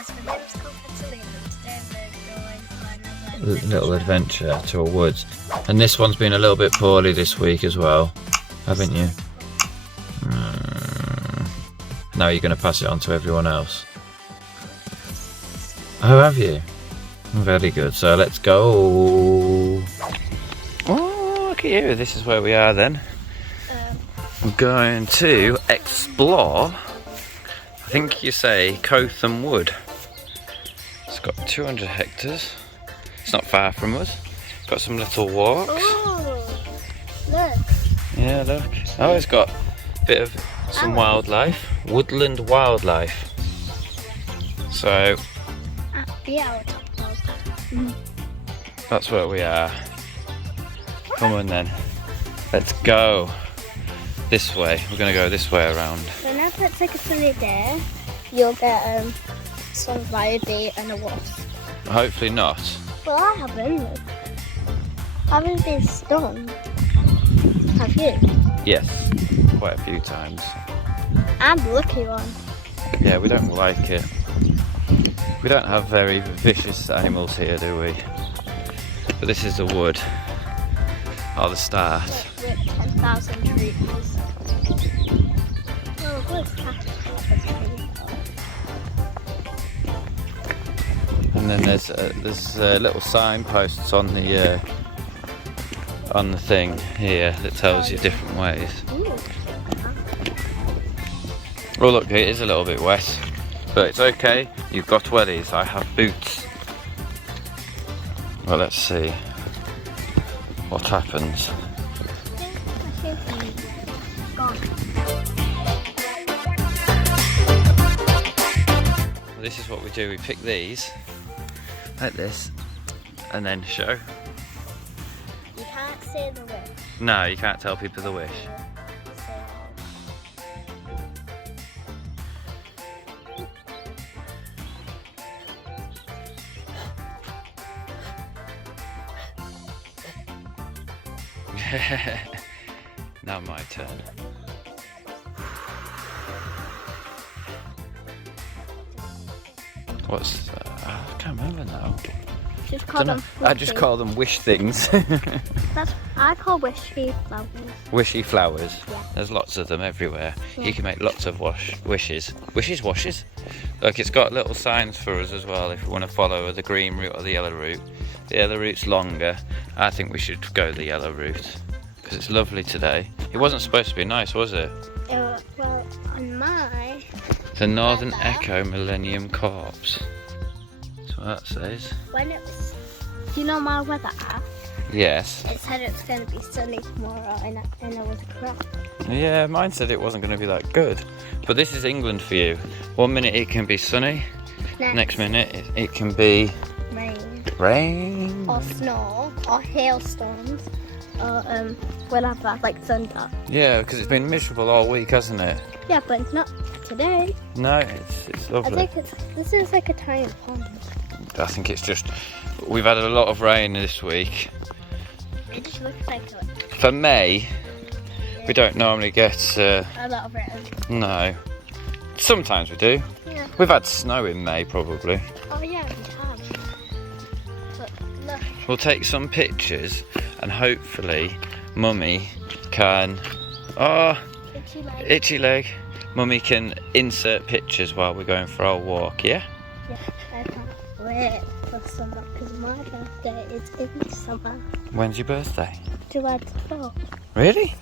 guys, my name is Constantine and today we're going for another Little adventure to a woods. And this one's been a little bit poorly this week as well, haven't you? Now you're going to pass it on to everyone else. Oh, have you? Very good. So let's go. Oh, look at you. This is where we are then. We're going to explore, I think you say, Cotham Wood. It's got 200 hectares. It's not far from us. Got some little walks. Oh, look. Yeah, look. Oh, it's got a bit of some wildlife. Woodland wildlife. So, Yeah, that's where we are. Come on then. Let's go. This way. We're going to go this way around. whenever it's like a sunny day, you'll get some bee and a wasp. Hopefully not. Well, I haven't. I haven't been stung. Have you? Yes, quite a few times. I'm the lucky one. Yeah, we don't like it. We don't have very vicious animals here, do we? But this is the wood. Oh, the start. With 10,000 trees. Oh, good. And then there's little signposts on the thing here that tells you different ways. Ooh. Oh look, it is a little bit wet, but it's okay. You've got wellies. I have boots. Well, let's see what happens. This is what we do. We pick these like this, and then show. You can't say the wish. No, you can't tell people the wish. Now my turn. What's I can't remember now. Just call them. I just call them wish things. I call wishy flowers. Wishy flowers. Yeah. There's lots of them everywhere. Yeah. You can make lots of wishes. Washes? Look, it's got little signs for us as well if we want to follow the green route or the yellow route. The yellow route's longer. I think we should go the yellow route because it's lovely today. It wasn't supposed to be nice, was it? Well, on my The Northern weather. Echo Millennium Corps. That's what that says. when it was, you know my weather app. Yes. It said it's going to be sunny tomorrow, and I was correct. Yeah, mine said it wasn't going to be that good. But this is England for you. 1 minute it can be sunny. Next minute it can be rain rain. or snow or hailstones or whatever, like thunder. Yeah, because it's been miserable all week, hasn't it? Yeah, but it's not today. No, it's I lovely. think this is like a tiny pond. I think it's just we've had a lot of rain this week. It just looks like For May, we don't normally get a lot of rain. no. Sometimes we do. Yeah. We've had snow in May probably. Oh yeah, we have. But look, We'll take some pictures and hopefully Mummy can itchy leg. itchy leg. Mummy can insert pictures while we're going for our walk, yeah? Yeah, I can't wait for summer because my birthday is in summer. When's your birthday? July 12th. Really?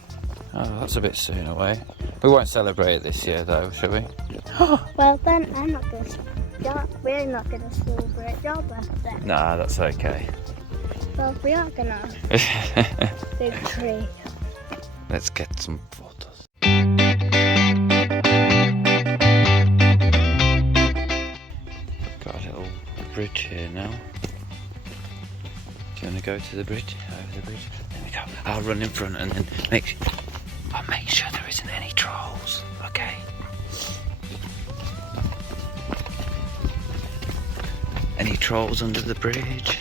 Oh, that's a bit soon away. We won't celebrate it this year though, shall we? Well then, I'm not going to. We're not going to celebrate your birthday. Nah, that's okay. Well, we are going to. Big tree. Let's get some photos. Got a little bridge here now. Do you want to go to the bridge? Over the bridge? There we go. I'll run in front and then I'll make sure there isn't any trolls. Okay. Any trolls under the bridge?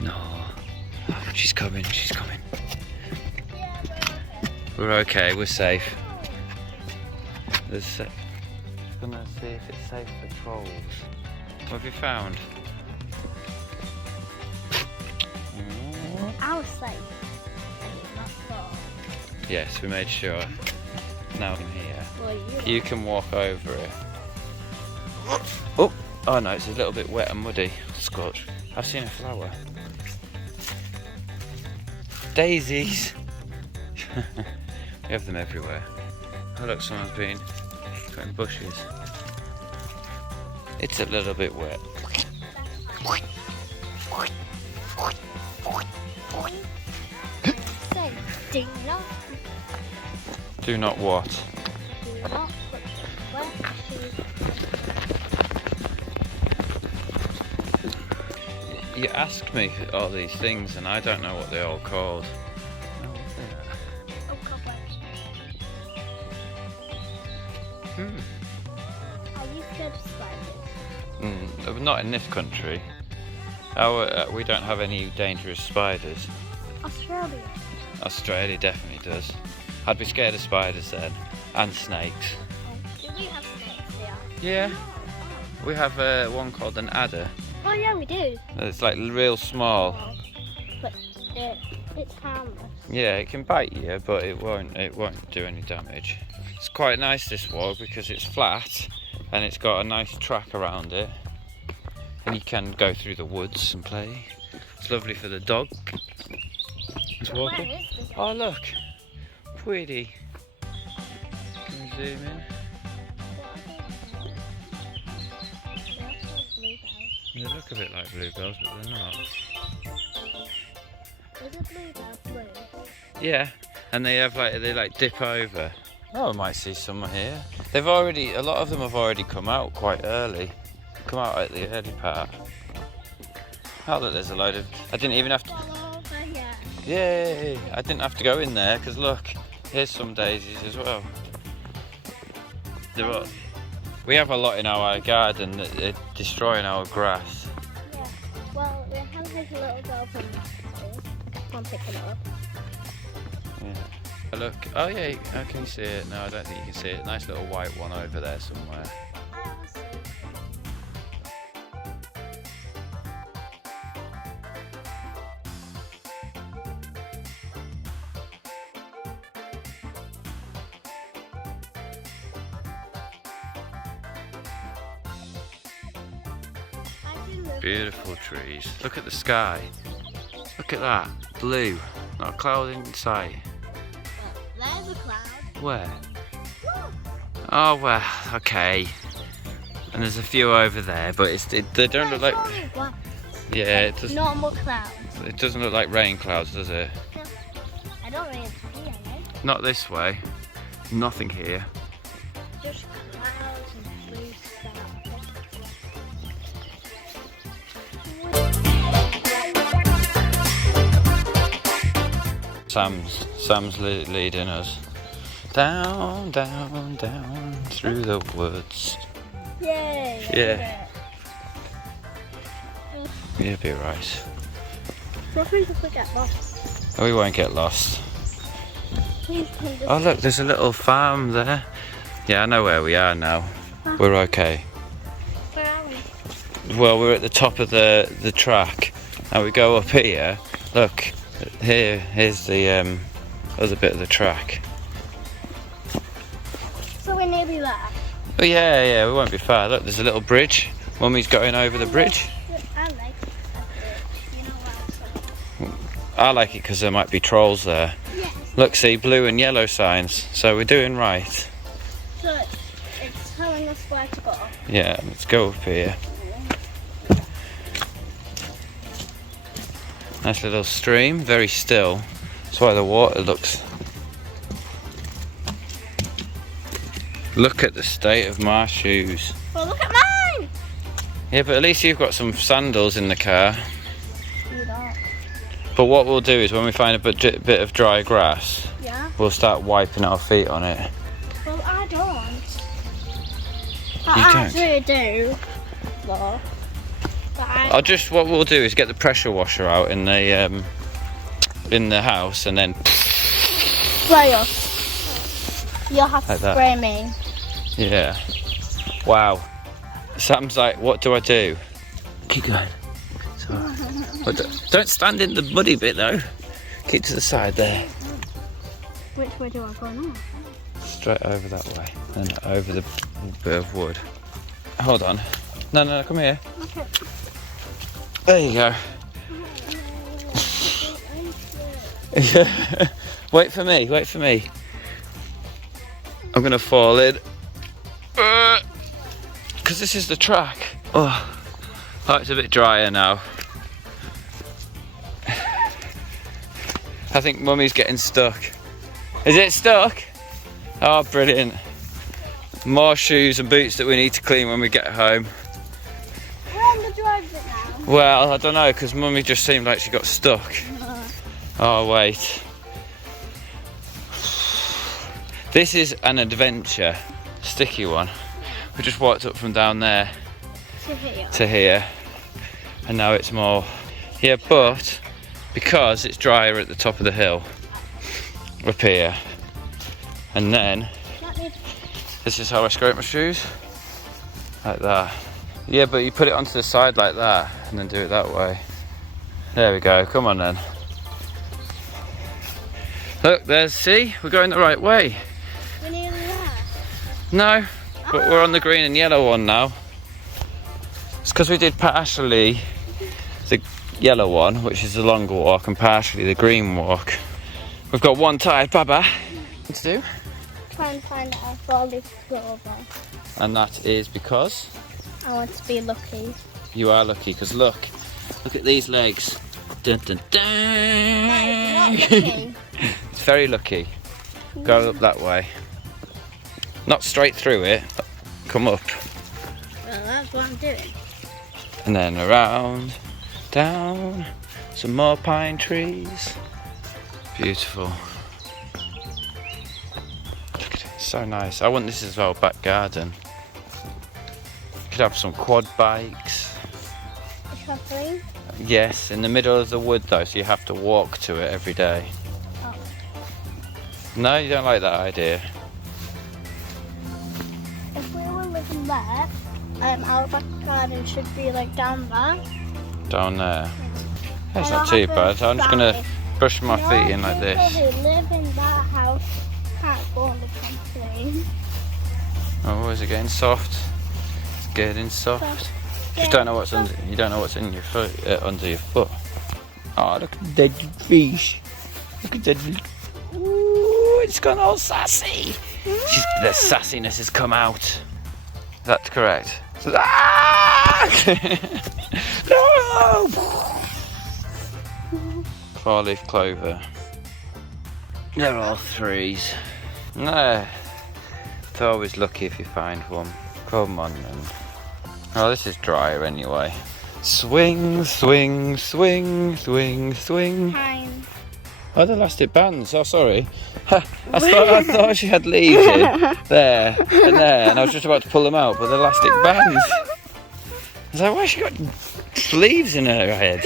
No. Oh, she's coming. She's coming. We're okay. We're safe. There's gonna see if it's safe for trolls. What have you found? I was safe. Not trolls. Yes, we made sure. Now in here. Well, You can walk over it. Oh no, it's a little bit wet and muddy. Scorch. I've seen a flower. Daisies! We have them everywhere. Oh look, someone's been cutting bushes. It's a little bit wet. So, Do not what? do not put the wet shoes. You asked me all these things and I don't know what they're all called. Oh, what's that? Oh, cobwebs. Are you scared of spiders? Not in this country. We don't have any dangerous spiders. Australia. Australia definitely does. I'd be scared of spiders then, and snakes. Do we have snakes here? Yeah, Oh. we have one called an adder. Oh yeah, we do. It's like real small. But it's harmless. Yeah, it can bite you, but it won't do any damage. It's quite nice this walk because it's flat and it's got a nice track around it. And you can go through the woods and play. It's lovely for the dog. It's Where walking. is this? Oh look, pretty. Can we zoom in? They look a bit like bluebells, but they're not. Is a bluebell blue? Yeah, and they dip over. Oh, I might see some here. A lot of them have already come out quite early. Come out at the early part. Oh look, there's a load of. I didn't even have to. All over here. Yay! I didn't have to go in there because look, here's some daisies as well. We have a lot in our garden that are destroying our grass. Yeah. Well, we have like a little girl from Come pick it up. Yeah. Look, oh yeah, I can see it. No, I don't think you can see it. Nice little white one over there somewhere. Beautiful trees. Look at the sky. Look at that. Blue. Not a cloud in sight. There's a cloud. Where? Oh well, okay. And there's a few over there, but they don't look like. Yeah, it doesn't. Normal clouds. It doesn't look like rain clouds, does it? I don't really see any. Not this way. Nothing here. Just clouds and blue sky. Sam's leading us down, down, down through the woods. Yay! Yeah. You'll be right. What if we get lost? We won't get lost. Please come this Oh look, there's a little farm there. Yeah, I know where we are now. We're okay. Where are we? Well, we're at the top of the track, and we go up here. Look, here's the other bit of the track. So we're nearly there. Oh yeah, we won't be far. Look, there's a little bridge. Mummy's going over the bridge. I like it. You know what? I like it because there might be trolls there. Yes. Look, see, blue and yellow signs. So we're doing right. So it's telling us where to go. Yeah, let's go up here. Nice little stream, very still. That's why the water looks. Look at the state of my shoes. Well, look at mine! Yeah, but at least you've got some sandals in the car. You don't. But what we'll do is when we find a bit of dry grass, Yeah? we'll start wiping our feet on it. Well, I don't. You I don't? actually do. Though. But What we'll do is get the pressure washer out in the house and then spray us. You'll have to Like that. spray me. yeah. Wow. Sam's like, what do I do? Keep going. So, but don't stand in the muddy bit though. Keep to the side there. Which way do I go now? Straight over that way. And over the bit of wood. Hold on. No, come here. Okay. There you go. Wait for me. I'm gonna fall in. Because this is the track. Oh, it's a bit drier now. I think Mummy's getting stuck. Is it stuck? Oh, brilliant. More shoes and boots that we need to clean when we get home. We're on the drive bit now. Well, I don't know, because Mummy just seemed like she got stuck. Oh, wait. This is an adventure. Sticky one. We just walked up from down there to here. And now it's more. Yeah, but because it's drier at the top of the hill. Up here. And then, this is how I scrape my shoes. Like that. Yeah, but you put it onto the side like that and then do it that way. There we go, come on then. Look, see? We're going the right way. We're nearly there. No, but we're on the green and yellow one now. It's because we did partially the yellow one, which is the longer walk, and partially the green walk. We've got one tied, Baba. What to do? Try and find out how far this go over. And that is because? I want to be lucky. You are lucky, because look at these legs. Dun, dun, dun. That is not lucky. It's very lucky. Go up that way. Not straight through it, come up. Well, that's what I'm doing. And then around, down, some more pine trees. Beautiful. Look at it, so nice. I want this as well, back garden. Could have some quad bikes. A trampoline? Yes, in the middle of the wood though, so you have to walk to it every day. Oh. No, you don't like that idea. If we were living there, our back garden should be like down there. Down there. That's I not don't too have bad. to I'm just gonna drive. brush my feet in like People this. who live in that house can't go on the trampoline. Oh, is it getting soft? It's getting soft. You don't know what's under. You don't know what's in your foot under your foot. Oh, look at that fish! Look at that. Ooh, it's gone all sassy. The sassiness has come out. That's correct. Ah! No! 4-leaf clover. They're all threes. No, it's always lucky if you find one. Come on then. Oh, this is drier anyway. Swing, swing, swing, swing, swing. Time. Oh, the elastic bands. Oh, sorry. I thought she had leaves in there and there, and I was just about to pull them out, but the elastic bands. I was like, why has she got leaves in her head?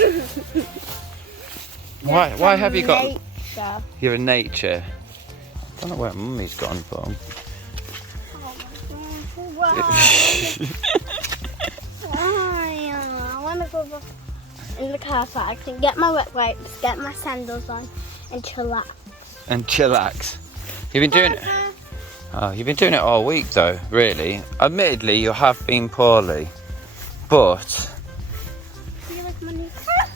Why have you got? Nature. You're in nature. I don't know where Mummy's gone from. I want to go in the car park and get my wet wipes, get my sandals on, and chillax. And chillax. You've been doing it. Oh, you've been doing it all week though, really. Admittedly, you have been poorly, but. Do you like my new car?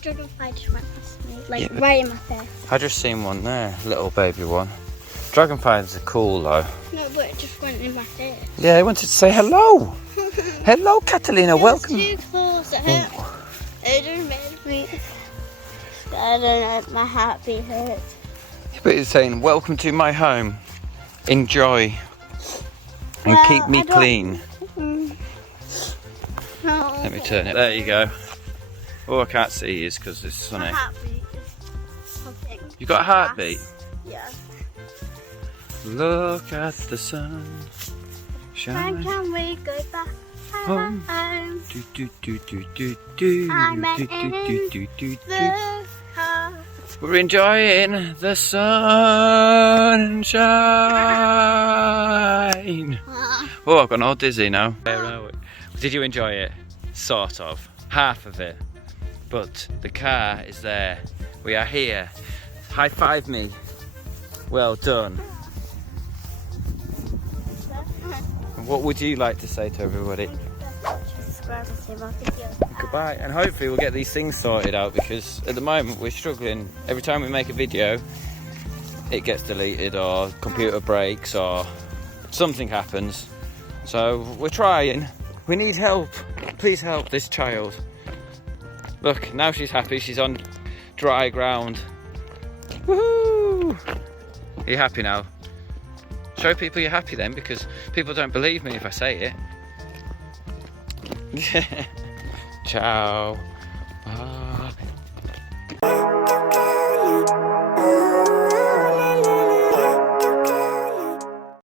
Dragonfly just went past me, like Yeah, right in my face. I just seen one there, little baby one. Dragonflies are cool though. No, but it just went in my face. Yeah, I wanted to say hello. Hello, Catalina. Welcome. Too close. It just made me. I don't know. My heartbeat hurts. But it's saying, "Welcome to my home. Enjoy and Well, keep me I don't- clean." No. Let me turn it. There you go. Oh, I can't see you because it's My sunny. heartbeat is pumping. You got a heartbeat? Yeah. Look at the sun When shine. can we go back Home. home? Do, do, do, do, do, do, I'm do, do, do, do, do, do. The car. We're enjoying the sunshine. Oh, I've gone all dizzy now. Where are we? Did you enjoy it? Sort of. Half of it. But the car is there. We are here. High five me. Well done. What would you like to say to everybody? Subscribe and see my videos. Goodbye, and hopefully we'll get these things sorted out, because at the moment we're struggling. Every time we make a video, it gets deleted or computer breaks or something happens. So we're trying. We need help. Please help this child. Look, now she's happy. She's on dry ground. Woohoo! Are you happy now? Show people you're happy then, because people don't believe me if I say it. Ciao. Bye.